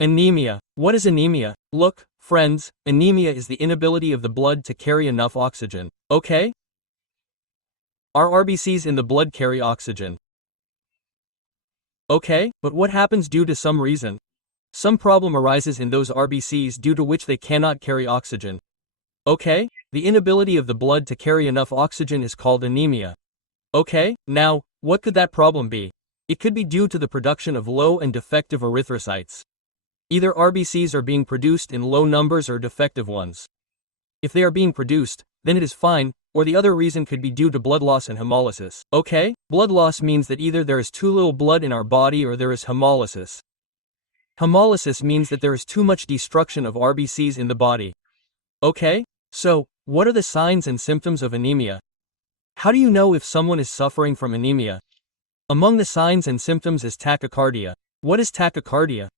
Anemia. What is anemia? Look, friends, anemia is the inability of the blood to carry enough oxygen. Okay? Our RBCs in the blood carry oxygen. Okay, but what happens due to some reason? Some problem arises in those RBCs due to which they cannot carry oxygen. Okay? The inability of the blood to carry enough oxygen is called anemia. Okay, now, what could that problem be? It could be due to the production of low and defective erythrocytes. Either RBCs are being produced in low numbers or defective ones. If they are being produced, then it is fine, or the other reason could be due to blood loss and hemolysis. Okay? Blood loss means that either there is too little blood in our body or there is hemolysis. Hemolysis means that there is too much destruction of RBCs in the body. Okay? So, what are the signs and symptoms of anemia? How do you know if someone is suffering from anemia? Among the signs and symptoms is tachycardia. What is tachycardia?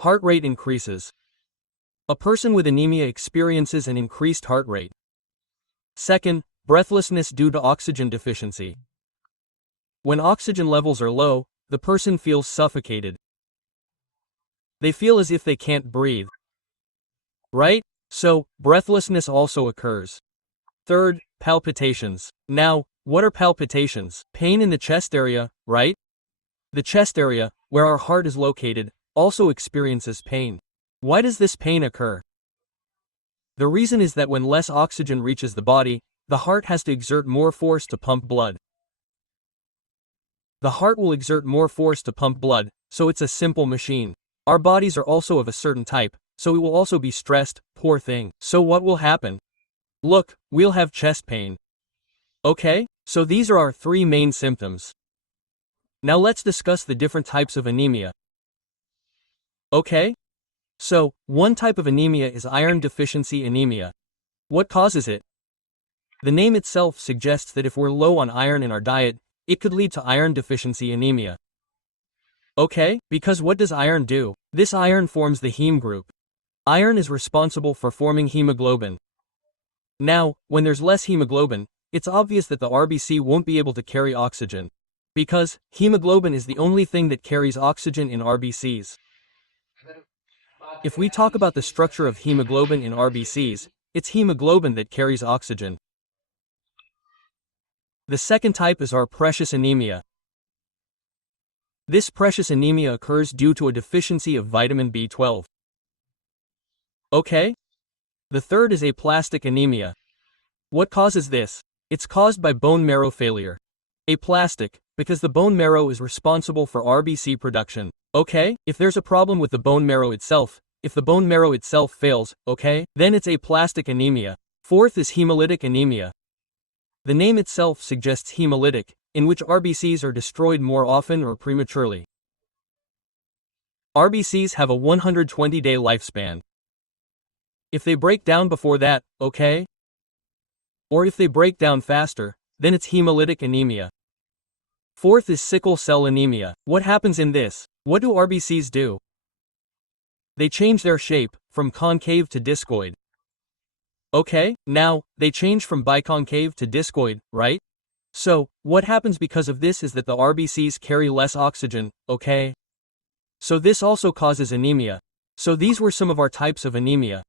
Heart rate increases. A person with anemia experiences an increased heart rate. Second, breathlessness due to oxygen deficiency. When oxygen levels are low, the person feels suffocated. They feel as if they can't breathe. Right? So, breathlessness also occurs. Third, palpitations. Now, what are palpitations? Pain in the chest area, right? The chest area, where our heart is located, also experiences pain. Why does this pain occur? The reason is that when less oxygen reaches the body, the heart has to exert more force to pump blood. The heart will exert more force to pump blood, so it's a simple machine. Our bodies are also of a certain type, so it will also be stressed, poor thing. So what will happen? Look, we'll have chest pain. Okay, so these are our three main symptoms. Now let's discuss the different types of anemia. Okay? So, one type of anemia is iron deficiency anemia. What causes it? The name itself suggests that if we're low on iron in our diet, it could lead to iron deficiency anemia. Okay, because what does iron do? This iron forms the heme group. Iron is responsible for forming hemoglobin. Now, when there's less hemoglobin, it's obvious that the RBC won't be able to carry oxygen. Because, hemoglobin is the only thing that carries oxygen in RBCs. If we talk about the structure of hemoglobin in RBCs, it's hemoglobin that carries oxygen. The second type is our precious anemia. This precious anemia occurs due to a deficiency of vitamin B12. Okay? The third is aplastic anemia. What causes this? It's caused by bone marrow failure. Aplastic, because the bone marrow is responsible for RBC production. Okay? If there's a problem with the bone marrow itself, if the bone marrow itself fails, okay, then it's aplastic anemia. Fourth is hemolytic anemia. The name itself suggests hemolytic, in which RBCs are destroyed more often or prematurely. RBCs have a 120-day lifespan. If they break down before that, okay? Or if they break down faster, then it's hemolytic anemia. Fourth is sickle cell anemia. What happens in this? What do RBCs do? They change their shape, from concave to discoid. Okay, now, they change from biconcave to discoid, right? So, what happens because of this is that the RBCs carry less oxygen, okay? So this also causes anemia. So these were some of our types of anemia.